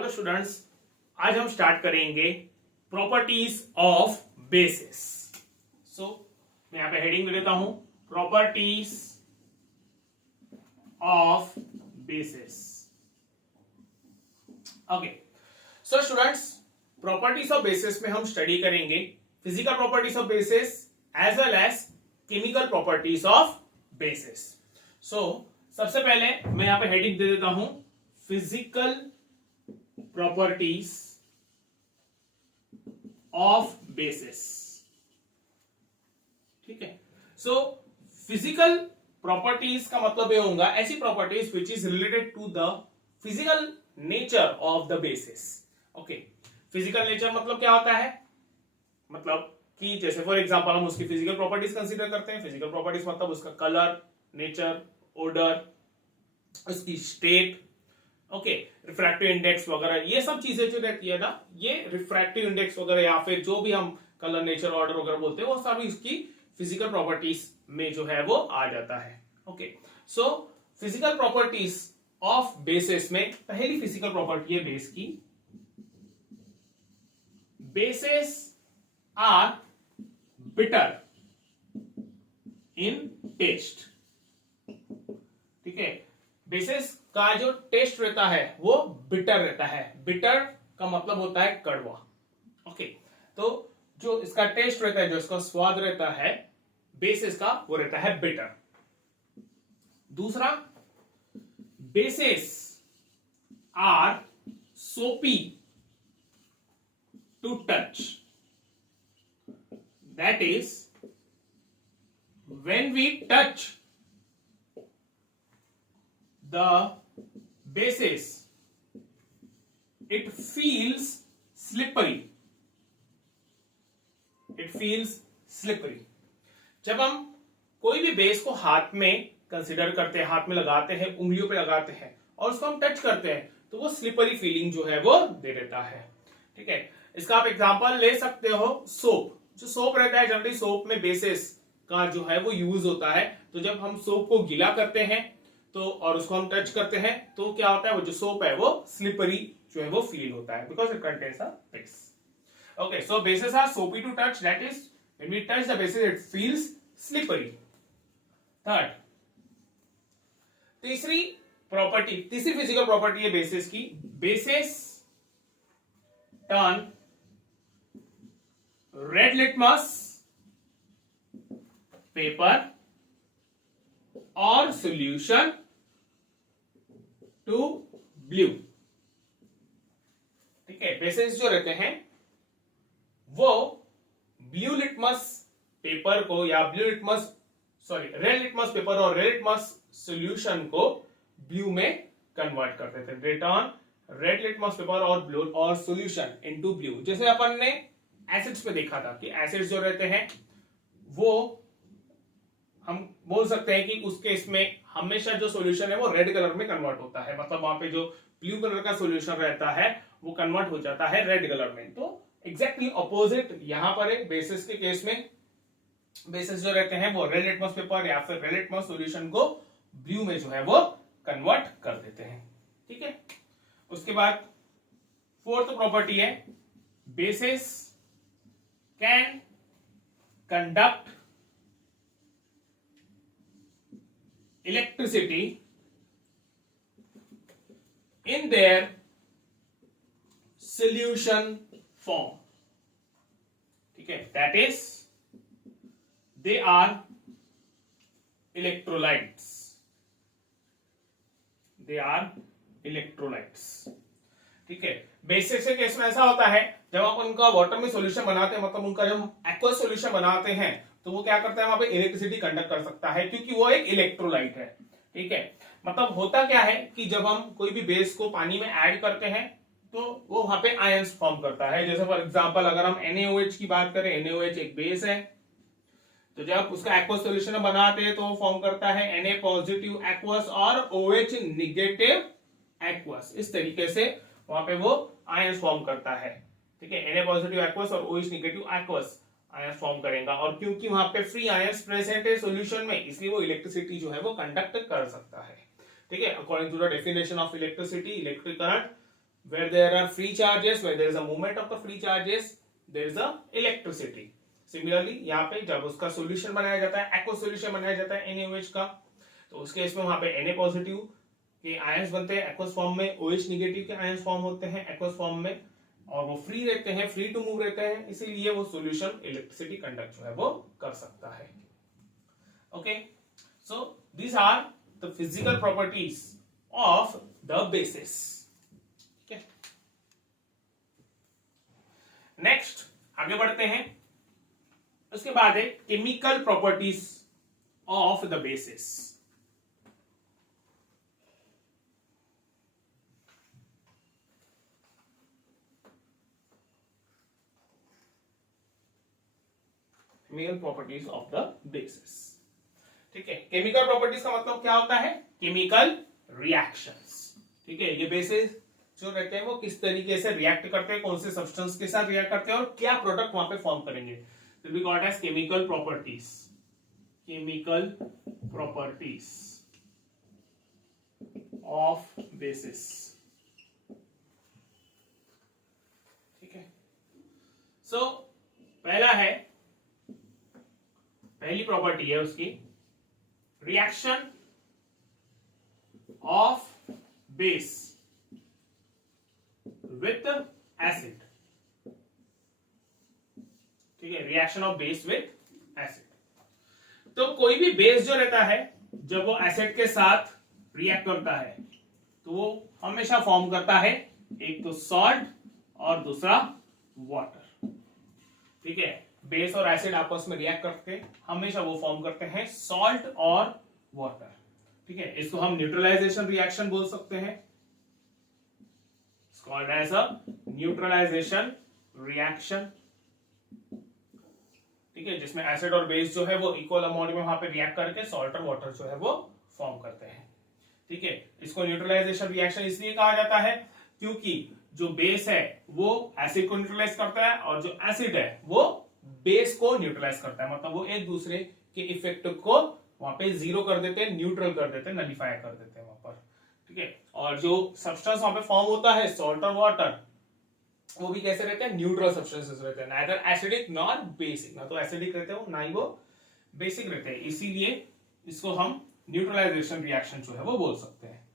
Hello students, आज हम start करेंगे प्रॉपर्टीज ऑफ बेसिस। सो मैं यहाँ पे हेडिंग दे देता हूं, properties of bases. Okay, so students, properties of basis में हम स्टडी करेंगे physical properties of bases as well as chemical properties of bases. So सबसे पहले मैं यहाँ पे हेडिंग दे देता हूं, फिजिकल प्रॉपर्टीज ऑफ बेसिस। ठीक है, सो फिजिकल प्रॉपर्टीज का मतलब यह होगा ऐसी properties which is related to the physical nature of the basis. Okay, physical nature मतलब क्या होता है? मतलब कि जैसे फॉर एग्जांपल हम उसकी फिजिकल प्रॉपर्टीज कंसीडर करते हैं। फिजिकल प्रॉपर्टीज मतलब उसका कलर, नेचर, ओडर, उसकी स्टेट, ओके, रिफ्रैक्टिव इंडेक्स वगैरह, ये सब चीजें जो रहती है ना, ये रिफ्रैक्टिव इंडेक्स वगैरह या फिर जो भी हम कलर, नेचर, ऑर्डर वगैरह बोलते हैं, वो सभी इसकी फिजिकल प्रॉपर्टीज में जो है वो आ जाता है। Okay, so physical properties of basis में पहली फिजिकल प्रॉपर्टी है बेस की। Bases are bitter in taste. ठीक है, बेसिस का जो टेस्ट रहता है वो बिटर रहता है। बिटर का मतलब होता है कड़वा। ओके, तो जो इसका टेस्ट रहता है, जो इसका स्वाद रहता है बेसिस का, वो रहता है बिटर। दूसरा, basis are soapy to touch. That is when we touch the basis, it feels slippery. It feels slippery. जब हम कोई भी बेस को हाथ में कंसिडर करते हैं, हाथ में लगाते हैं, उंगलियों पे लगाते हैं और उसको हम टच करते हैं, तो वो स्लिपरी फीलिंग जो है वो दे देता है। ठीक है, इसका आप एग्जांपल ले सकते हो, सोप। जो सोप रहता है, जनरली सोप में बेसिस का जो है वो यूज होता है। तो जब हम सोप को गीला करते हैं तो और उसको हम टच करते हैं तो क्या होता है, वो जो सोप है वो स्लिपरी जो है वो फील होता है, because it contains a base. Okay, so bases are soapy to touch, that is when we touch the bases it feels slippery. Third, तीसरी फिजिकल प्रॉपर्टी है बेसिस की, bases turn red litmus paper और solution to blue. ठीक है, basis जो रहते हैं वो ब्लू लिटमस पेपर को या रेड लिटमस पेपर और रेड लिटमस सॉल्यूशन को ब्लू में कन्वर्ट करते थे। They turn red litmus paper और ब्लू और सॉल्यूशन इनटू ब्लू। जैसे अपन ने एसिड्स पे देखा था कि एसिड्स जो रहते हैं वो हम बोल सकते हैं कि उस केस में हमेशा जो सॉल्यूशन है वो रेड कलर में कन्वर्ट होता है। मतलब वहां पे जो ब्लू कलर का सॉल्यूशन रहता है वो कन्वर्ट हो जाता है रेड कलर में। तो एग्जैक्टली ऑपोजिट यहां पर है बेसिस के केस में। बेसिस जो रहते हैं वो रेड लिटमस पेपर या फिर रेड लिटमस सॉल्यूशन को ब्लू में जो है वो कन्वर्ट कर देते हैं। ठीक है, उसके बाद फोर्थ प्रॉपर्टी है, basis can conduct electricity in their solution form. ठीक है, that is they are electrolytes. They are electrolytes. ठीक है, बेसिक से केस में ऐसा होता है, जब आप उनका वाटर में सॉल्यूशन बनाते हैं, मतलब उनका जब एक्वा सॉल्यूशन बनाते हैं, तो वो क्या करता है, वहां पे इलेक्ट्रिसिटी कंडक्ट कर सकता है क्योंकि वो एक इलेक्ट्रोलाइट है। ठीक है, मतलब होता क्या है कि जब हम कोई भी बेस को पानी में ऐड करते हैं तो वो वहां पे आयंस फॉर्म करता है। जैसे फॉर एग्जांपल अगर हम NaOH की बात करें, NaOH एक बेस है, तो जब उसका एक्वा सॉल्यूशन बनाते हैं तो वो फॉर्म करता है Na पॉजिटिव एक्वस और OH निगेटिव एक्वस। इस तरीके से वहां पे वो आयंस फॉर्म करता है। ठीक है, Na पॉजिटिव एक्वस और OH negative aqueous ions form करेगा, और क्योंकि वहां पे फ्री आयंस प्रेजेंट है सॉल्यूशन में, इसलिए वो इलेक्ट्रिसिटी जो है वो कंडक्ट कर सकता है। ठीक है, according to the definition of electricity, electric current where there are free charges, where there is a movement of the free charges, there is a electricity. Similarly यहाँ पे जब उसका सॉल्यूशन बनाया जाता है, एक्वा सॉल्यूशन बनाया जाता है NaOH का, तो उस केस में वहां पे Na पॉजिटिव के आयंस बनते हैं एक्वस फॉर्म में, OH निगेटिव के आयंस फॉर्म होते हैं एक्वस फॉर्म में, और वो फ्री रहते हैं, फ्री टू मूव रहते हैं, इसीलिए वो सॉल्यूशन इलेक्ट्रिसिटी कंडक्ट जो है वो कर सकता है. Okay, so these are the physical properties of the basis. Next आगे बढ़ते हैं. उसके बाद है chemical properties of the basis. Chemical properties of the basis. ठीक है, केमिकल प्रॉपर्टीज का मतलब क्या होता है? Chemical reactions. ठीक है, ये बेसिस जो रहते हैं वो किस तरीके से रिएक्ट करते हैं, कौन से सब्सटेंस के साथ रिएक्ट करते हैं और क्या प्रोडक्ट वहां पे फॉर्म करेंगे. तो we got as chemical properties. Chemical properties of basis. ठीक है, सो पहली प्रॉपर्टी है उसकी reaction of base with acid. ठीक है, reaction of base with acid. तो कोई भी बेस जो रहता है जब वो एसिड के साथ रिएक्ट करता है तो वो हमेशा फॉर्म करता है एक तो सॉल्ट और दूसरा वाटर. ठीक है, बेस और एसिड आपस में रिएक्ट करके हमेशा वो फॉर्म करते हैं सॉल्ट और वाटर. ठीक है, इसको हम न्यूट्रलाइजेशन रिएक्शन बोल सकते हैं. It's called as a neutralisation reaction. ठीक है, जिसमें एसिड और बेस जो है वो इक्वल अमाउंट में वहां पे रिएक्ट करके सॉल्ट और वाटर जो है वो फॉर्म करते हैं. ठीक है, इसको न्यूट्रलाइजेशन रिएक्शन इसलिए कहा जाता है क्योंकि जो बेस है वो एसिड को न्यूट्रलाइज करता है और जो एसिड है वो बेस को न्यूट्रलाइज करता है. मतलब वो एक दूसरे के इफेक्ट को वहां पे जीरो कर देते हैं, न्यूट्रल कर देते हैं, नलिफाई कर देते हैं वहां पर. ठीक है, और जो सब्सटेंस वहां पे फॉर्म होता है सॉल्ट और वाटर, वो भी कैसे रहते हैं? न्यूट्रल सब्सटेंसेस रहते हैं, नाइदर एसिडिक नॉट बेसिक. ना तो एसिडिक रहते हो ना ही वो बेसिक रहते हैं, इसीलिए इसको हम न्यूट्रलाइजेशन रिएक्शन जो है वो बोल सकते हैं.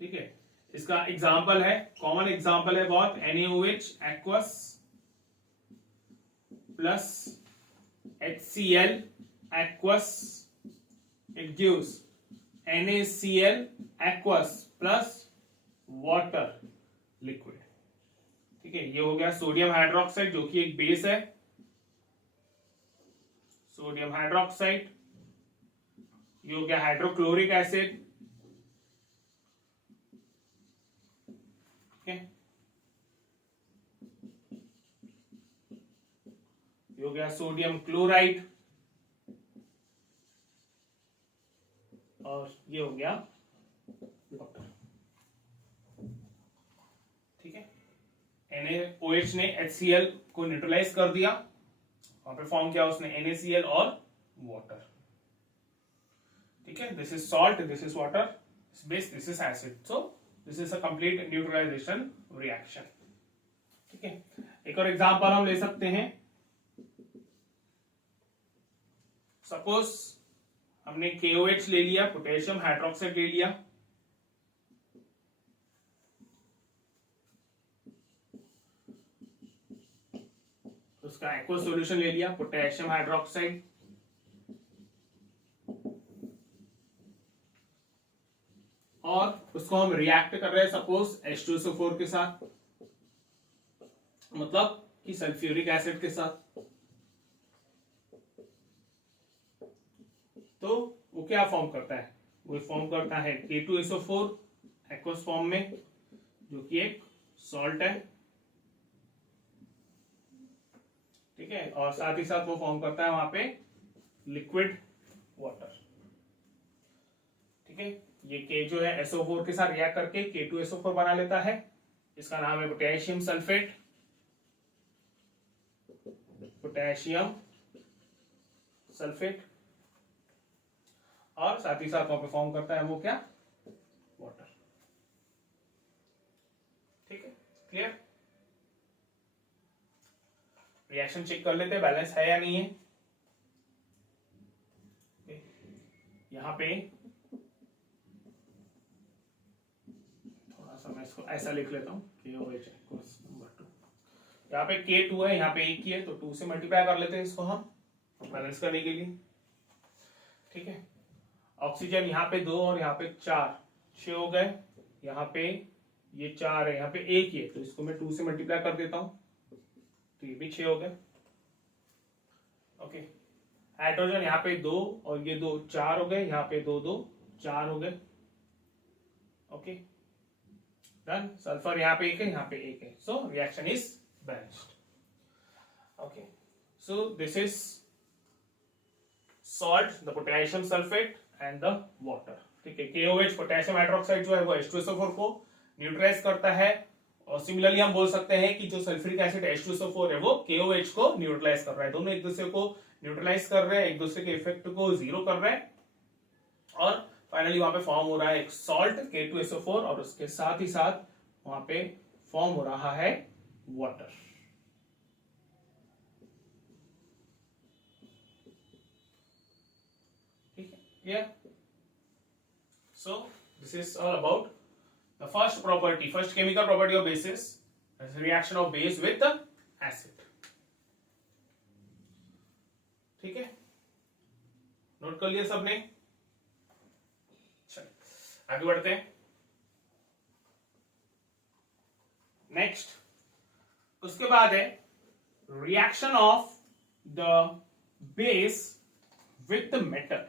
ठीक है, इसका एग्जांपल है, कॉमन एग्जांपल है बहुत, NaOH aqueous plus HCl aqueous, it gives NaCl aqueous plus water liquid. ठीक है, ये हो गया सोडियम हाइड्रोक्साइड जो कि एक बेस है, सोडियम हाइड्रोक्साइड. ये हो गया हाइड्रोक्लोरिक एसिड. ठीक है, ये हो गया सोडियम क्लोराइड और ये हो गया वाटर. ठीक है, NaOH ने HCl को न्यूट्रलाइज कर दिया, वहां पे फॉर्म किया उसने NaCl और वाटर. ठीक है, this is salt, this is water, this base, this is acid. So this is a complete neutralisation reaction. ठीक है, एक और एग्जांपल हम ले सकते हैं. सपोज हमने KOH ले लिया, पोटेशियम हाइड्रोक्साइड ले लिया, उसका एक्वा सॉल्यूशन ले लिया पोटेशियम हाइड्रोक्साइड, और उसको हम रिएक्ट कर रहे हैं सपोज H2SO4 के साथ, मतलब कि सल्फ्यूरिक एसिड के साथ. तो वो क्या फॉर्म करता है? वो फॉर्म करता है K2SO4 एक्वस फॉर्म में, जो कि एक सॉल्ट है. ठीक है, और साथ ही साथ वो फॉर्म करता है वहां पे लिक्विड वाटर. ठीक है, ये K जो है SO4 के साथ रिएक्ट करके K2SO4 बना लेता है. इसका नाम है पोटेशियम सल्फेट, पोटेशियम सल्फेट. और साथ ही साथ वहां पे फॉर्म करता है वो क्या? वाटर. ठीक है, क्लियर? रिएक्शन चेक कर लेते हैं बैलेंस है या नहीं है। यहां पे थोड़ा सा मैं इसको ऐसा लिख लेता हूं KOH इक्वल्स नंबर 2। यहाँ पे K2 है, यहाँ पे 1 की है, तो 2 से मल्टीप्लाई कर लेते हैं इसको हम बैलेंस करने के लिए। ठीक है, ऑक्सीजन यहाँ पे 2 और यहाँ पे 4, 6 हो गए। यहाँ पे ये 4 है, यहाँ पे 1 ही है, तो इसको मैं 2 से मल्टीप्लाई कर देता हूं, तो ये भी 6 हो गए। ओके, हाइड्रोजन यहाँ पे 2 और ये 2, 4 हो गए। यहाँ पे 2 2 4 हो गए। Okay done. सल्फर यहाँ पे 1 है, यहाँ पे 1 है, so reaction is balanced. Okay, so this is salt, the potassium sulfate and the water। ठीक है, KOH पोटेशियम हाइड्रोक्साइड जो है वो H2SO4 को न्यूट्रलाइज करता है, और सिमिलरली हम बोल सकते हैं कि जो सल्फ्यूरिक एसिड H2SO4 है वो KOH को न्यूट्रलाइज कर रहा है। दोनों एक दूसरे को न्यूट्रलाइज कर रहे हैं, एक दूसरे के इफेक्ट को जीरो कर रहे हैं, और फाइनली वहां पे फॉर्म हो रहा है एक सॉल्ट K2SO4, और उसके साथ ही साथ वहां पे फॉर्म हो रहा है water. Yeah. So this is all about the first property, first chemical property of bases, is reaction of base with the acid। ठीक है, नोट कर लिया सबने? चलिए आगे बढ़ते हैं। नेक्स्ट उसके बाद है reaction of the base with the metal.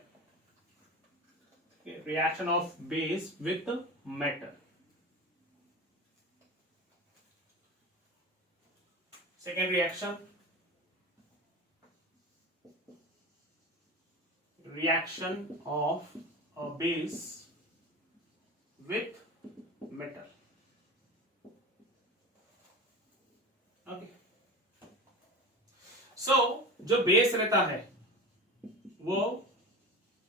Reaction of base with metal। Second reaction, reaction of a base with metal। Okay, so जो बेस रहता है वो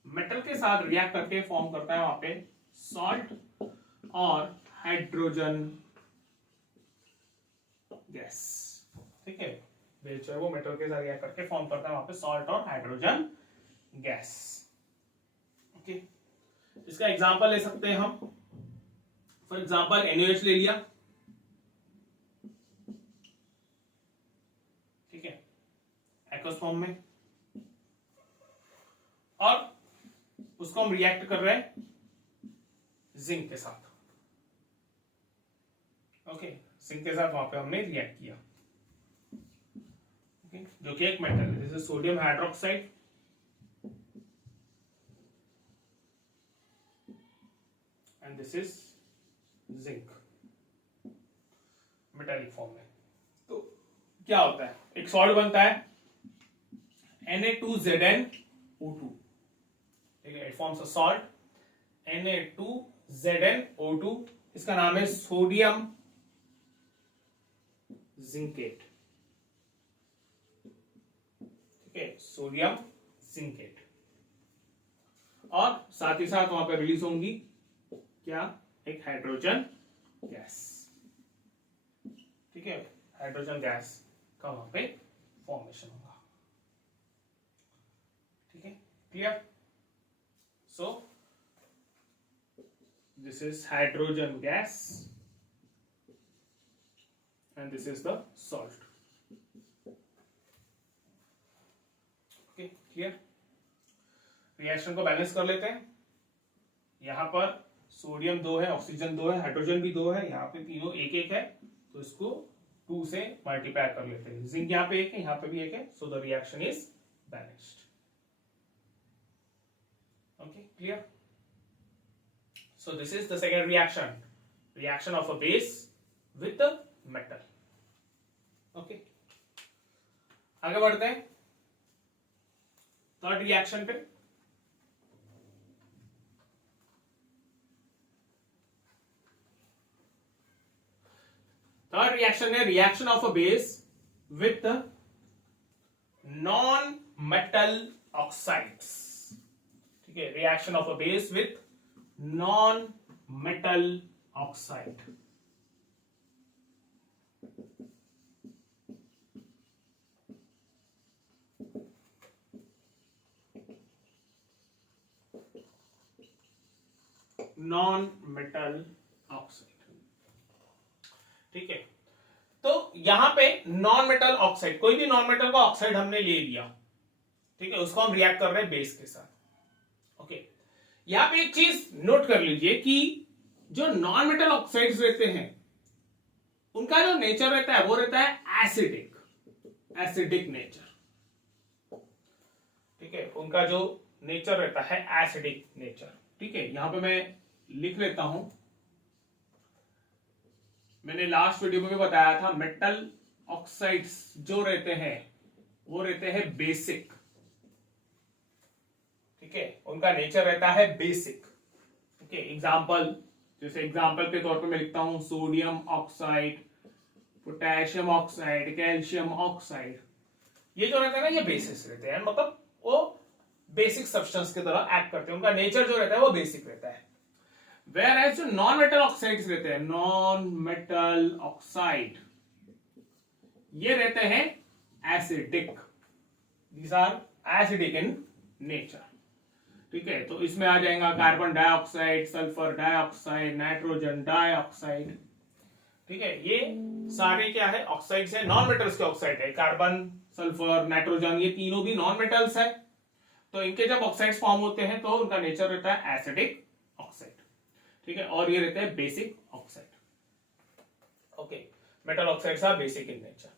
मेटल के साथ रिएक्ट करके फॉर्म करता है वहां पे सॉल्ट और हाइड्रोजन गैस। ठीक है, बेस जो है वो मेटल के साथ रिएक्ट करके फॉर्म करता है वहां पे सॉल्ट और हाइड्रोजन गैस। ओके, इसका एग्जांपल ले सकते हैं हम। फॉर एग्जांपल NaOH ले लिया, ठीक है, एक्वस फॉर्म में, और उसको हम रिएक्ट कर रहे हैं जिंक के साथ। ओके, जिंक के साथ वहां पे हमने रिएक्ट किया। ओके, जो कि एक मेटल है, this is sodium hydroxide and this is zinc, metallic form में। तो क्या होता है, एक सॉल्ट बनता है Na2ZnO2। It forms a salt Na2ZnO2। इसका नाम है सोडियम जिंकेट। ठीक है, सोडियम जिंकेट, और साथ ही साथ वहां पे रिलीज होंगी क्या, एक हाइड्रोजन गैस। ठीक है, हाइड्रोजन गैस का वहां पे फॉर्मेशन होगा। ठीक है, clear? So this is hydrogen gas and this is the salt। Okay, clear? Reaction को बैलेंस कर लेते हैं। यहां पर सोडियम 2 है, ऑक्सीजन 2 है, हाइड्रोजन भी 2 है, यहाँ पे तीनों 1 1 है, तो इसको 2 से मल्टीप्लाई कर लेते हैं। जिंक यहाँ पे 1 है, यहाँ पे भी 1 है, so the reaction is balanced. Okay, clear? So this is the second reaction, reaction of a base with the metal। Okay, आगे बढ़ते हैं थर्ड रिएक्शन पे। थर्ड रिएक्शन है reaction of a base with non metal oxides. ठीक है, reaction of a base with non metal oxide. Non metal oxide. ठीक है, तो यहां पे नॉन मेटल ऑक्साइड, कोई भी नॉन मेटल का ऑक्साइड हमने ले लिया, ठीक है, उसको हम रिएक्ट कर रहे हैं बेस के साथ। ओके, यहां पे एक चीज नोट कर लीजिए कि जो नॉन मेटल ऑक्साइड्स रहते हैं उनका जो नेचर रहता है वो रहता है एसिडिक नेचर। ठीक है, उनका जो नेचर रहता है एसिडिक नेचर। ठीक है, यहां पे मैं लिख लेता हूं, मैंने लास्ट वीडियो में भी बताया था मेटल ऑक्साइड्स जो रहते हैं वो रहते हैं बेसिक। ठीक है, उनका नेचर रहता है बेसिक। ओके, एग्जांपल, जैसे एग्जांपल के तौर पे मैं लिखता हूं sodium oxide, potassium oxide, calcium oxide, ये जो रहते हैं ना ये बेसिस रहते हैं, मतलब वो बेसिक सब्सटेंस की तरह एक्ट करते हैं, उनका नेचर जो रहता है वो बेसिक रहता है। वेयर एज जो नॉन मेटल ऑक्साइड्स रहते हैं, नॉन मेटल ऑक्साइड, ये रहते हैं acidic, these are acidic in nature. ठीक है, तो इसमें आ जाएगा carbon dioxide, sulphur dioxide, nitrogen dioxide. ठीक है, ये सारे क्या है, ऑक्साइड्स है, नॉन मेटल्स के ऑक्साइड है। कार्बन, सल्फर, नाइट्रोजन, ये तीनों भी नॉन मेटल्स है। तो इनके जब ऑक्साइड्स फॉर्म होते हैं तो उनका नेचर रहता है एसिडिक ऑक्साइड। ठीक है, और ये रहते हैं basic oxide. Okay, metal oxides are basic in nature.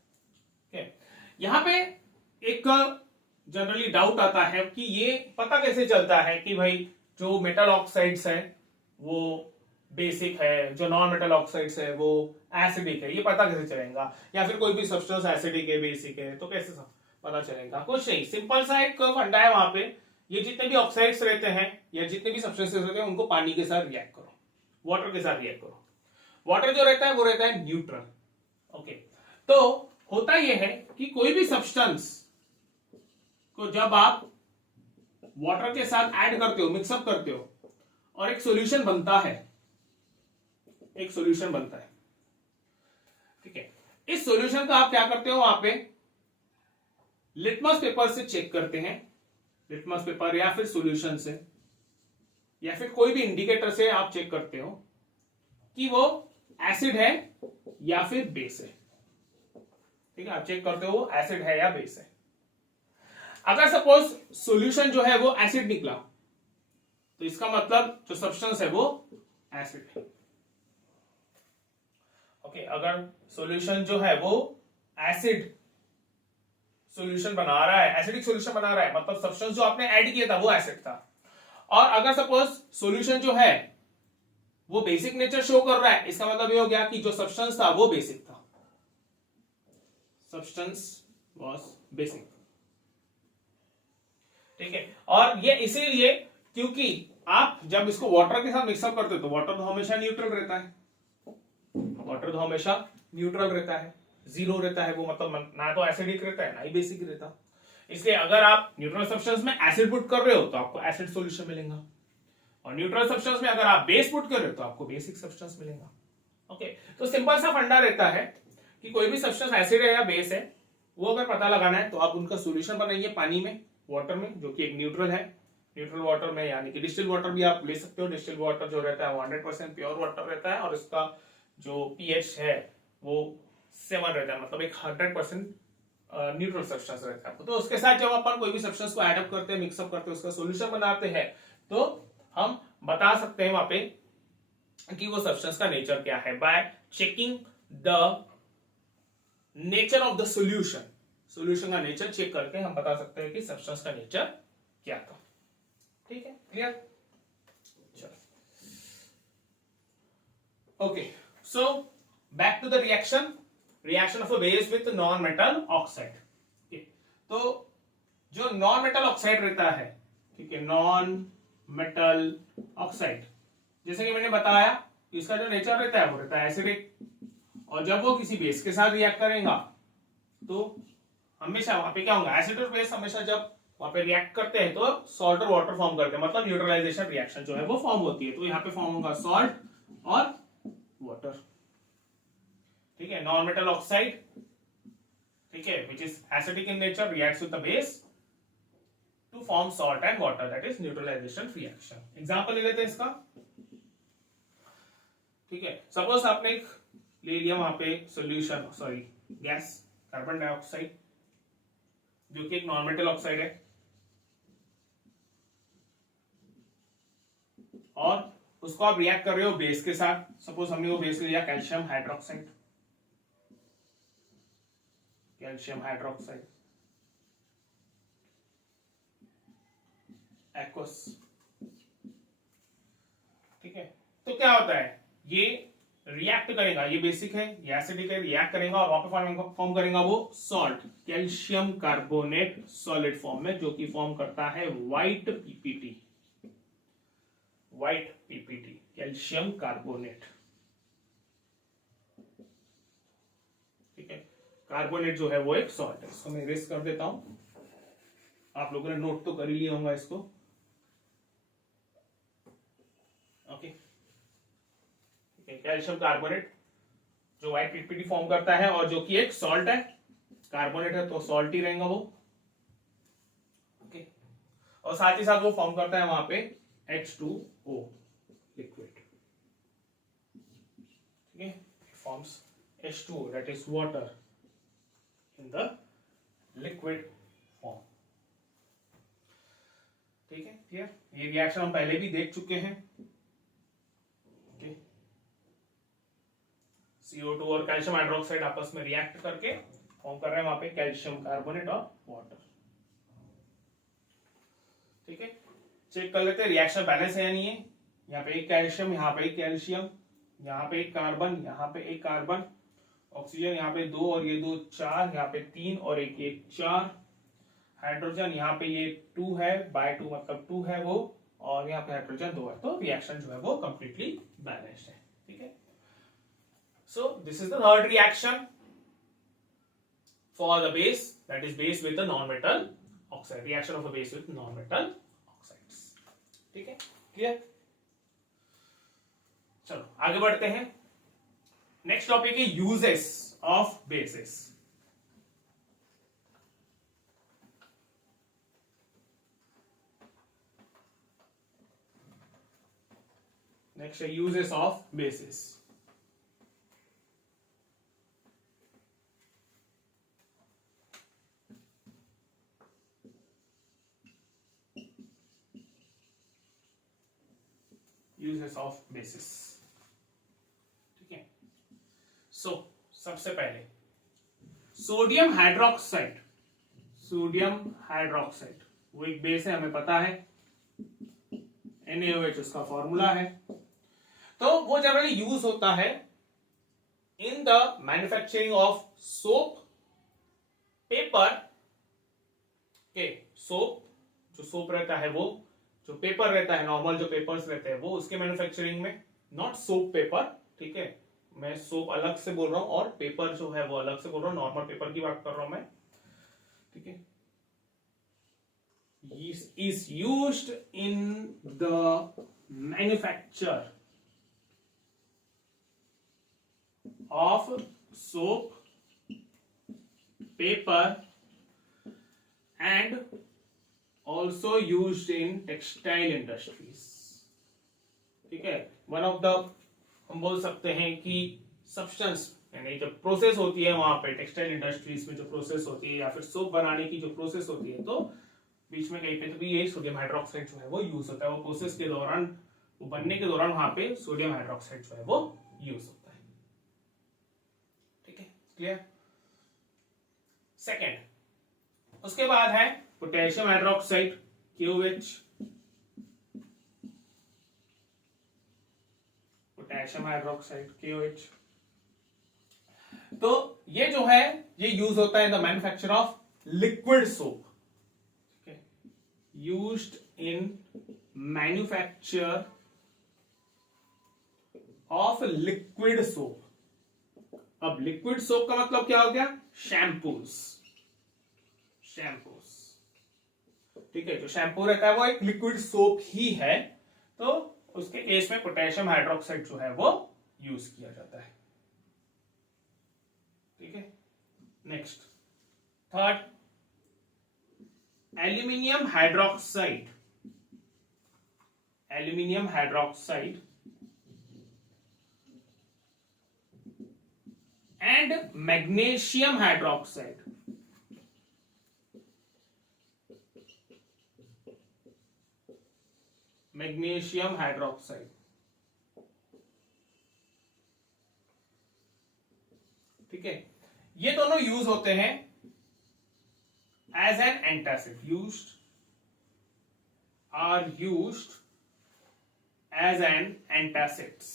ठीक, यहां पे एक जनरली डाउट आता है कि ये पता कैसे चलता है कि भाई जो मेटल ऑक्साइड्स है वो बेसिक है, जो नॉन मेटल ऑक्साइड्स है वो एसिडिक है, ये पता कैसे चलेगा? या फिर कोई भी सब्सटेंस एसिडिक है, बेसिक है, तो कैसे पता चलेगा? कुछ नहीं, सिंपल सा एक फंडा है वहां पे, ये जितने भी ऑक्साइड्स रहते हैं या जितने भी सब्सटेंसेस रहते हैं उनको पानी के साथ रिएक्ट करो, वाटर के साथ रिएक्ट करो। वाटर जो रहता है वो रहता है न्यूट्रल। ओके, तो होता यह है कि कोई भी सब्सटेंस को जब आप वाटर के साथ ऐड करते हो, मिक्सअप करते हो और एक सॉल्यूशन बनता है, एक सॉल्यूशन बनता है। ठीक है, इस सॉल्यूशन का आप क्या करते हो, वहां पे लिटमस पेपर से चेक करते हैं, लिटमस पेपर या फिर सॉल्यूशन से या फिर कोई भी इंडिकेटर से आप चेक करते हो कि वो एसिड है या फिर बेस है। ठीक है, आप चेक करते हो वो एसिड है या बेस है। अगर सपोज सॉल्यूशन जो है वो एसिड निकला तो इसका मतलब जो सब्सटेंस है वो एसिड है। ओके, अगर सॉल्यूशन जो है वो एसिड सॉल्यूशन बना रहा है, एसिडिक सॉल्यूशन बना रहा है, मतलब सब्सटेंस जो आपने ऐड किया था वो एसिड था। और अगर सपोज सॉल्यूशन जो है वो बेसिक नेचर शो कर रहा है, इसका मतलब ये हो गया कि जो सब्सटेंस था वो बेसिक था, सब्सटेंस वाज बेसिक। ठीक है, और ये इसीलिए क्योंकि आप जब इसको वाटर के साथ मिक्सअप करते हो तो वाटर तो हमेशा न्यूट्रल रहता है, वाटर तो हमेशा न्यूट्रल रहता है, जीरो रहता है वो, मतलब ना तो एसिडिक रहता है ना ही बेसिक रहता। इसलिए अगर आप न्यूट्रल सब्सटेंस में एसिड पुट कर रहे हो तो आपको एसिड सॉल्यूशन मिलेगा, और न्यूट्रल सब्सटेंस में अगर आप बेस पुट कर रहे हो तो आपको बेसिक सब्सटेंस मिलेगा। ओके, तो सिंपल सा फंडा रहता है कि कोई भी सब्सटेंस एसिड है या बेस है, वो अगर पता लगाना है तो आप उनका सॉल्यूशन बनाइए पानी में, वाटर में, जो कि एक न्यूट्रल है। न्यूट्रल वाटर में यानी कि डिस्टिल वाटर भी आप ले सकते हो। डिस्टिल वाटर जो रहता है वो 100% प्योर वाटर रहता है और इसका जो पीएच है वो 7 रहता है, मतलब एक 100% न्यूट्रल सब्सटेंस रहता है। तो उसके साथ जब अपन कोई भी सब्सटेंस को एड अप करते हैं, मिक्सअप करते हैं, उसका सॉल्यूशन बनाते हैं, तो हम बता सकते हैं वहां पे कि वो सब्सटेंस का नेचर क्या है bye checking the nature of the solution. Solution का नेचर चेक करके हम बता सकते हैं कि सब्सटेंस का नेचर क्या था। ठीक है, क्लियर? चलो, okay, so back to the reaction of a base with non metal oxide. तो जो नॉन मेटल ऑक्साइड रहता है, ठीक है, नॉन मेटल ऑक्साइड, जैसे कि मैंने बताया इसका जो नेचर रहता है वो रहता है एसिडिक, और जब वो किसी बेस के साथ रिएक्ट करेगा तो हमेशा वहां पे क्या होगा, एसिड और बेस हमेशा जब वहां पे रिएक्ट करते हैं तो सॉल्ट और वाटर फॉर्म करते हैं, मतलब न्यूट्रलाइजेशन रिएक्शन जो है वो फॉर्म होती है। तो यहाँ पे फॉर्म होगा सॉल्ट और वाटर। ठीक है, नॉन मेटल ऑक्साइड, ठीक है, which is acidic in nature, reacts with the base to form salt and water, that is neutralisation reaction. Example ले लेते हैं इसका। ठीक है, सपोज आपने एक ले लिया वहां पे solution, sorry gas carbon dioxide, जो कि एक नॉन मेटल ऑक्साइड है, और उसको आप रिएक्ट कर रहे हो बेस के साथ। सपोज हमने वो बेस लिया calcium hydroxide, calcium hydroxide aqueous, ठीक है। तो क्या होता है, ये रिएक्ट करेगा, ये बेसिक है, ये एसिडिक है, रिएक्ट करेगा और वहां पे फॉर्म करेगा वो salt, calcium carbonate solid form में, जो कि फॉर्म करता है white PPT, white PPT calcium carbonate, ठीक है। कार्बोनेट जो है वो एक सॉल्ट है, इसको मैं इरेज कर देता हूं, आप लोगों ने नोट तो कर ही लिया होगा इसको, ओके। कैल्शियम कार्बोनेट जो व्हाइट पीपीटी फॉर्म करता है और जो कि एक सॉल्ट है, कार्बोनेट है तो सॉल्ट ही रहेगा वो, ओके। और साथ ही साथ वो फॉर्म करता है वहां पे H2O लिक्विड, ठीक है, forms H2O that is water in the liquid form, ठीक है, क्लियर। ये रिएक्शन हम पहले भी देख चुके हैं, ओके। CO2 और कैल्शियम हाइड्रोक्साइड आपस में रिएक्ट करके फॉर्म कर रहे हैं वहां पे कैल्शियम कार्बोनेट और वाटर, ठीक है। चेक कर लेते हैं रिएक्शन बैलेंस है या नहीं है। यहाँ पे एक कैल्शियम, यहाँ पे एक कैल्शियम, यहाँ पे एक कार्बन, यहाँ पे एक कार्बन, ऑक्सीजन यहाँ पे 2 और ये 2 4, यहाँ पे 3 और एक 4, हाइड्रोजन यहाँ पे ये 2 है, बाय 2 मतलब 2 है वो, और यहाँ पे हाइड्रोजन 2 है, तो रिएक्शन जो है वो कंप्लीटली बैलेंस्ड है, ठीक है। सो this is the third reaction for the base, that is base with the non metal oxide, reaction of a base with non metal oxides, ठीक है, क्लियर। चलो आगे बढ़ते हैं, नेक्स्ट टॉपिक है यूजेस ऑफ बेसिस। नेक्स्ट है uses of basis. Uses of basis, ठीक है। सो सबसे पहले सोडियम हाइड्रोक्साइड, सोडियम हाइड्रोक्साइड वो एक बेस है, हमें पता है, NaOH उसका फॉर्मूला है। तो वो जनरली यूज होता है in the manufacturing of soap, paper के, सोप जो सोप रहता है, वो जो पेपर रहता है, नॉर्मल जो पेपर्स रहते हैं वो उसके मैन्युफैक्चरिंग में, नॉट सोप पेपर, ठीक है। मैं सोप अलग से बोल रहा हूं और पेपर जो है वो अलग से बोल रहा हूं, नॉर्मल पेपर की बात कर रहा हूं मैं, ठीक है। is used in the manufacture of soap, paper and also used in textile industries, ठीक है। वन ऑफ द, हम बोल सकते हैं कि सब्सटेंस, यानी जब प्रोसेस होती है वहां पे टेक्सटाइल इंडस्ट्रीज में जो प्रोसेस होती है या फिर सोप बनाने की जो प्रोसेस होती है, तो बीच में कहीं पे तो भी ये सोडियम हाइड्रोक्साइड जो है वो यूज होता है, वो प्रोसेस के दौरान, वो बनने के दौरान वहां पे सोडियम हाइड्रोक्साइड जो है वो यूज होता है, ठीक है, क्लियर। सेकेंड, उसके बाद है potassium hydroxide KOH, potassium hydroxide KOH। तो ये जो है ये यूज होता है in the manufacture of liquid soap, used in manufacture of liquid soap। अब लिक्विड सोप का मतलब क्या हो गया, शैम्पूस, शैम्पूस, ठीक है। जो शैम्पू रहता है वो एक लिक्विड सोप ही है, तो उसके केस में पोटेशियम हाइड्रोक्साइड जो है वो यूज किया जाता है, ठीक है। Next, third, aluminium hydroxide, aluminium hydroxide and magnesium hydroxide. Magnesium hydroxide, ठीक है। ये दोनों यूज होते हैं as an antacid, are used as an antacids,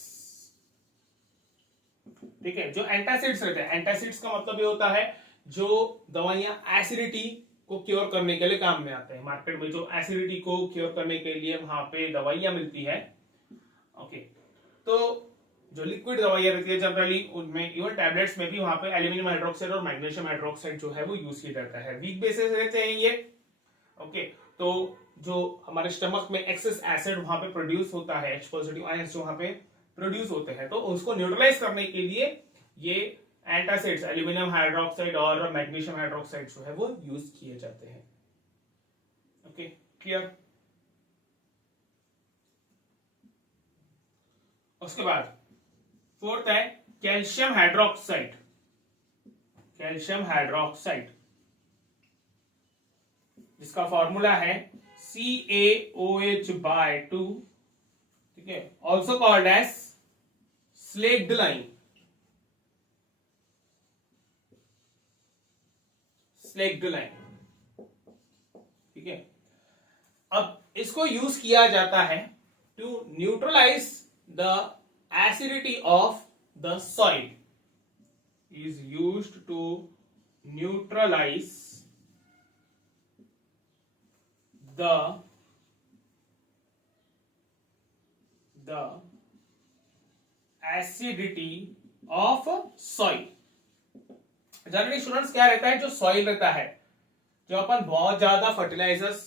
ठीक है। जो एंटासिड्स रहते हैं, एंटासिड्स का मतलब ये होता है जो दवाइयां एसिडिटी को क्योर करने के लिए काम में आते हैं। मार्केट में जो एसिडिटी को क्योर करने के लिए वहां पे दवाइयां मिलती है, ओके। तो जो लिक्विड दवाइयां रहती है जनरली उनमें, इवन टैबलेट्स में भी वहां पे एल्यूमिनियम हाइड्रोक्साइड और मैग्नीशियम हाइड्रोक्साइड जो है वो यूज किया जाता है। वीक बेसिस रहते हैं ये, ओके। तो जो हमारे स्टमक में एक्सेस एसिड वहां पे प्रोड्यूस होता है, H पॉजिटिव आयंस जो वहां पे प्रोड्यूस होते हैं, तो उसको न्यूट्रलाइज करने के लिए ये एंटासिड्स एल्यूमिनियम हाइड्रोक्साइड और मैग्नीशियम हाइड्रोक्साइड जो है वो यूज किए जाते हैं, ओके। क्लियर। उसके बाद फोर्थ है कैल्शियम हाइड्रोक्साइड। कैल्शियम हाइड्रोक्साइड जिसका फॉर्मूला है CaOH/2, ठीक है, also called as slaked line. Slaked line, ठीक है। अब इसको यूज किया जाता है to neutralise the acidity of the soil, is used to neutralize the acidity of soil। Generally students क्या रहता है, जो सॉइल रहता है, जो अपन बहुत ज्यादा फर्टिलाइजर्स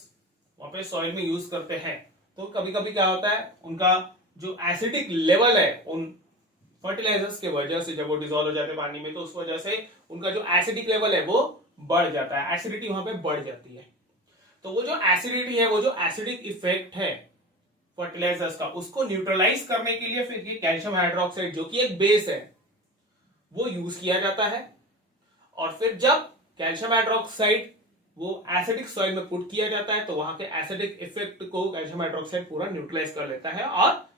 वहां पे सॉइल में यूज करते हैं, तो कभी कभी क्या होता है उनका जो एसिडिक लेवल है उन फर्टिलाइजर्स के वजह से, जब वो डिसॉल्व हो जाते हैं पानी में, तो उस वजह से उनका जो एसिडिक लेवल है वो बढ़ जाता है, एसिडिटी वहां पे बढ़ जाती है। तो वो जो एसिडिटी है, वो जो एसिडिक इफेक्ट है फर्टिलाइजर्स का, उसको न्यूट्रलाइज करने के लिए फिर ये कैल्शियम हाइड्रोक्साइड जो कि एक बेस है वो यूज किया जाता है। और फिर जब कैल्शियम हाइड्रोक्साइड वो एसिडिक सॉइल में पुट किया जाता है, तो वहां के एसिडिक इफेक्ट को कैल्शियम हाइड्रोक्साइड पूरा न्यूट्रलाइज कर लेता है और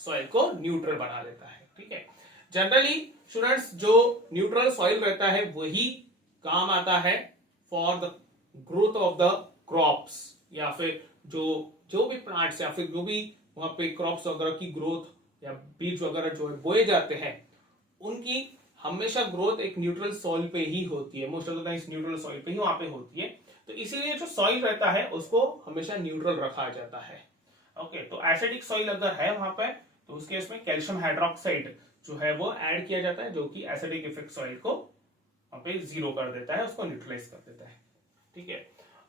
सॉइल को न्यूट्रल बना लेता है, ठीक है। जनरली स्टूडेंट्स जो न्यूट्रल सॉइल रहता है वही काम आता है for the growth of the crops, या फिर जो भी प्लांट्स या फिर जो भी वहां पे क्रॉप्स वगैरह की ग्रोथ या बीज वगैरह जो है बोए जाते हैं, उनकी हमेशा ग्रोथ एक न्यूट्रल सॉइल पे ही होती है। Most of the times neutral soil पे ही वहां पे होती है। तो इसीलिए जो सॉइल रहता है उसको हमेशा न्यूट्रल रखा जाता है, ओके। तो एसिडिक सॉइल अगर है वहां पे, तो उस केस में कैल्शियम हाइड्रोक्साइड जो है वो ऐड किया जाता है, जो कि एसिडिक इफेक्ट सॉइल को वहां पे जीरो कर देता है, उसको न्यूट्रलाइज कर देता है, ठीक है।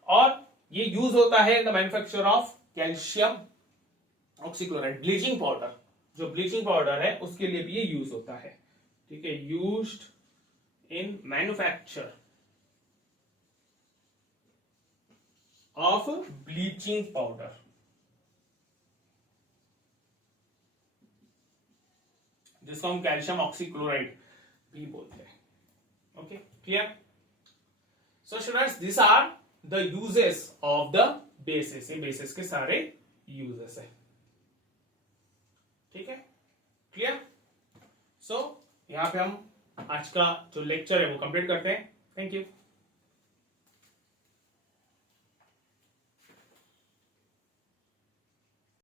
और ये यूज होता है in the manufacture of calcium oxychloride, bleaching powder. जो ब्लीचिंग पाउडर है उसके लिए भी ये यूज होता है, ठीक है, used in manufacture of bleaching powder, जिसको हम कैल्शियम ऑक्सीक्लोराइड भी बोलते हैं, okay. Clear. So students, this are the uses of the basis. ये बेसिस के सारे यूजेस है, ठीक है। क्लियर। सो यहां पे हम आज का जो लेक्चर है वो कंप्लीट करते हैं। Thank you.